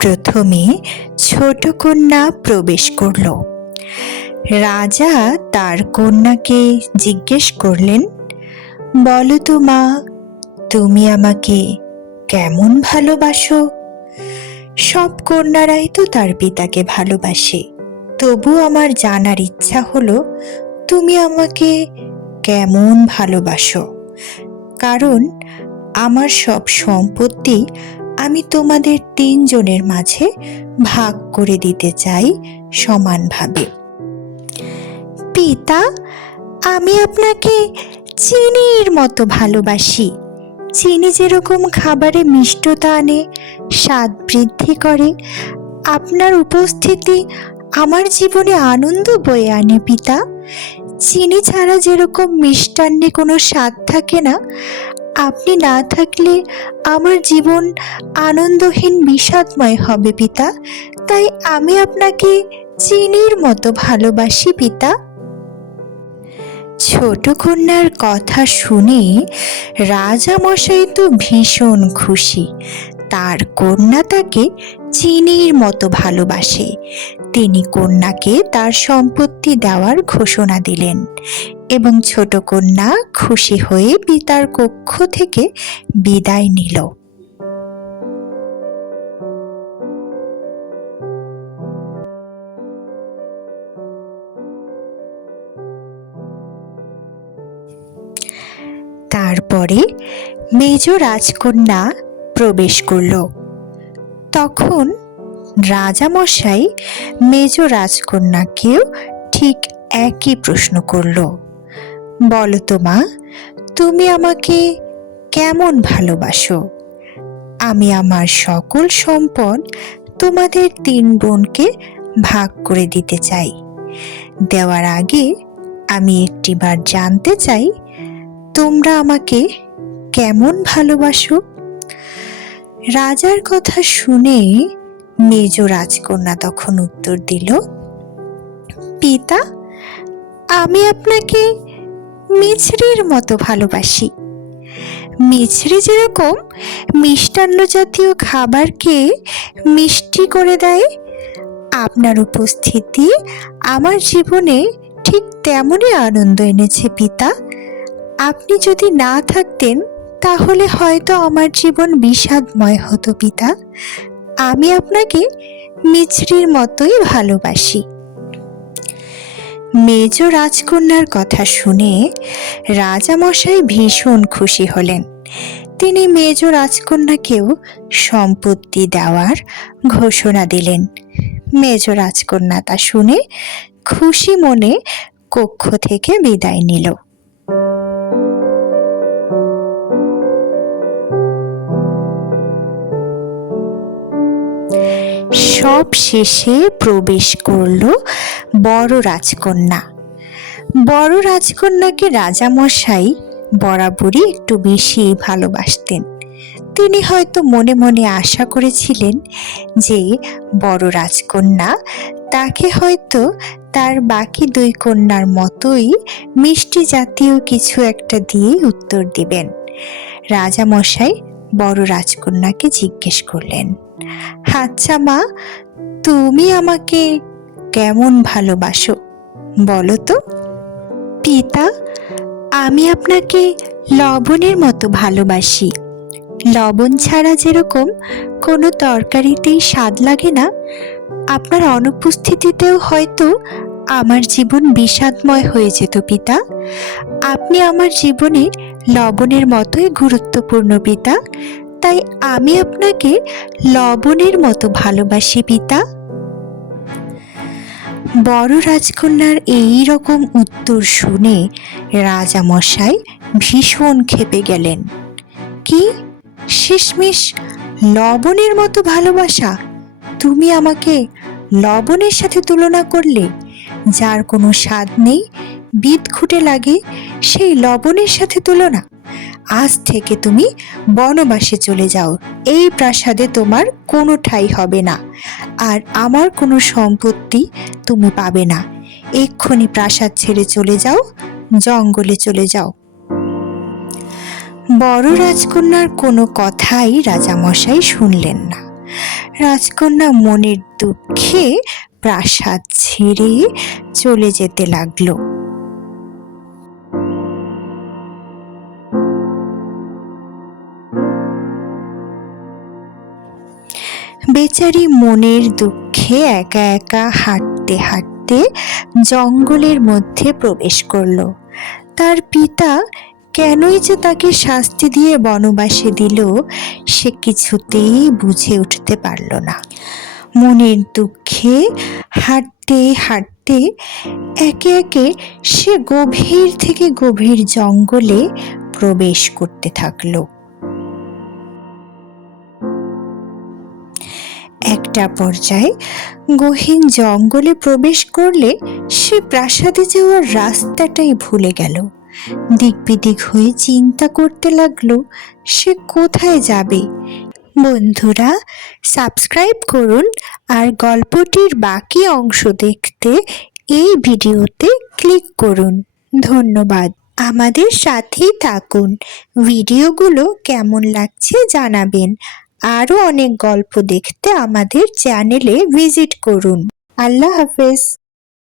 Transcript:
প্রথমে ছোট কন্যা প্রবেশ করল। রাজা তার কন্যাকে জিজ্ঞেস করলেন, বলো তো মা, তুমি আমাকে কেমন ভালোবাসো? সব কন্যারাই তো তার পিতাকে ভালোবাসে। তবু আমার জানার ইচ্ছা হলো, তুমি আমাকে কেমন ভালোবাসো? কারণ আমার সব সম্পত্তি আমি তোমাদের তিনজনের মাঝে ভাগ করে দিতে চাই সমানভাবে। পিতা, আমি আপনাকে চিনির মতো ভালোবাসি। চিনি যেরকম খাবারে মিষ্টতা আনে, স্বাদ বৃদ্ধি করে। আপনার উপস্থিতি আমার জীবনে আনন্দ বয়ে আনে পিতা। চিনি ছাড়া যেরকম মিষ্টান্নে কোনো স্বাদ থাকে না আপনি না থাকলে আমার জীবন আনন্দহীন, বিষাদময় হবে পিতা। তাই আমি আপনাকে চিনির মতো ভালোবাসি পিতা। ছোট কন্যার কথা শুনে রাজামশাই তো ভীষণ খুশি। তার কন্যা তাকে চিনির মতো ভালোবাসে। তিনি কন্যাকে তার সম্পত্তি দেওয়ার ঘোষণা দিলেন এবং ছোট কন্যা খুশি হয়ে পিতার কক্ষ থেকে বিদায় নিল। তারপরে মেজ রাজকন্যা প্রবেশ করল। তখন রাজামশাই, মেজ রাজকন্যাকেও ঠিক একই প্রশ্ন করল। বলো তো মা, তুমি আমাকে কেমন ভালোবাসো? আমি আমার সকল সম্পদ তোমাদের তিন বোনকে ভাগ করে দিতে চাই। দেওয়ার আগে আমি একটিবার জানতে চাই, তোমরা আমাকে কেমন ভালোবাসো? রাজার কথা শুনে মেজ রাজকন্যা তখন উত্তর দিল, পিতা, আমি আপনাকে মিছরির মতো ভালোবাসি। মিছরি যেরকম মিষ্টান্ন জাতীয় খাবারকে মিষ্টি করে দেয়, আপনার উপস্থিতি আমার জীবনে ঠিক তেমনই আনন্দ এনেছে, পিতা। আপনি যদি না থাকতেন, তাহলে হয়তো আমার জীবন বিষাদময় হতো, পিতা। আমি আপনাকে মিছরির মতোই ভালোবাসি। মেজ রাজকন্যার কথা শুনে রাজামশাই ভীষণ খুশি হলেন। তিনি মেজ রাজকন্যাকেও সম্পত্তি দেওয়ার ঘোষণা দিলেন। মেজ রাজকন্যা তা শুনে খুশি মনে কক্ষ থেকে বিদায় নিল। সব শেষে প্রবেশ করল বড় রাজকন্যা। বড় রাজকন্যাকে রাজামশাই বরাবরই একটু বেশি ভালোবাসতেন। তিনি হয়তো মনে মনে আশা করেছিলেন যে বড় রাজকন্যা তাকে হয়তো তার বাকি দুই কন্যার মতোই মিষ্টি জাতীয় কিছু একটা দিয়ে উত্তর দিবেন। রাজামশাই বড় রাজকন্যাকে জিজ্ঞেস করলেন। আচ্ছা মা, তুমি আমাকে কেমন ভালোবাসো? বলো তো। পিতা, আমি আপনাকে লবণের মতো ভালোবাসি। লবণ ছাড়া যেরকম কোনো তরকারিতেই স্বাদ লাগে না, আপনার অনুপস্থিতিতেও হয়তো আমার জীবন বিষাদময় হয়ে যেত পিতা। আপনি আমার জীবনে লবণের মতোই গুরুত্বপূর্ণ পিতা। তাই আমি আপনাকে লবণের মতো ভালোবাসি, পিতা। বড় রাজকন্যার এই রকম উত্তর শুনে রাজামশাই ভীষণ ক্ষেপে গেলেন। কি? শেষমেশ লবণের মতো ভালোবাসা? তুমি আমাকে লবণের সাথে তুলনা করলে যার কোনো স্বাদ নেই বিদ খুঁটে লাগে সেই লবণের সাথে তুলনা। আজ থেকে তুমি বনবাসে চলে যাও। এই প্রাসাদে তোমার কোনো ঠাই হবে না। আর আমার কোনো সম্পত্তি তুমি পাবে না। এক্ষুনি প্রাসাদ ছেড়ে চলে যাও, জঙ্গলে চলে যাও। বড় রাজকন্যার কোনো কথাই রাজামশাই শুনলেন না। রাজকন্যা মনের দুঃখে প্রাসাদ ছেড়ে চলে যেতে লাগল। বেচারি মনের দুঃখে একা একা হাঁটতে হাঁটতে জঙ্গলের মধ্যে প্রবেশ করল। তার পিতা কেনই যে তাকে শাস্তি দিয়ে বনবাসে দিল, সে কিছুতেই বুঝে উঠতে পারল না। মনের দুঃখে হাঁটতে হাঁটতে একে একে সে গভীর থেকে গভীর জঙ্গলে প্রবেশ করতে থাকল। একটা পর্যায়ে গহীন জঙ্গলে প্রবেশ করলে সে প্রাসাদে যাওয়ার রাস্তাটাই ভুলে গেল। দিক বিদিক হয়ে চিন্তা করতে লাগল, সে কোথায় যাবে? বন্ধুরা, সাবস্ক্রাইব করুন আর গল্পটির বাকি অংশ দেখতে এই ভিডিওতে ক্লিক করুন। ধন্যবাদ। আমাদের সাথেই থাকুন। ভিডিওগুলো কেমন লাগছে জানাবেন। আরও অনেক গল্প দেখতে আমাদের চ্যানেলে ভিজিট করুন। আল্লাহ হাফেজ।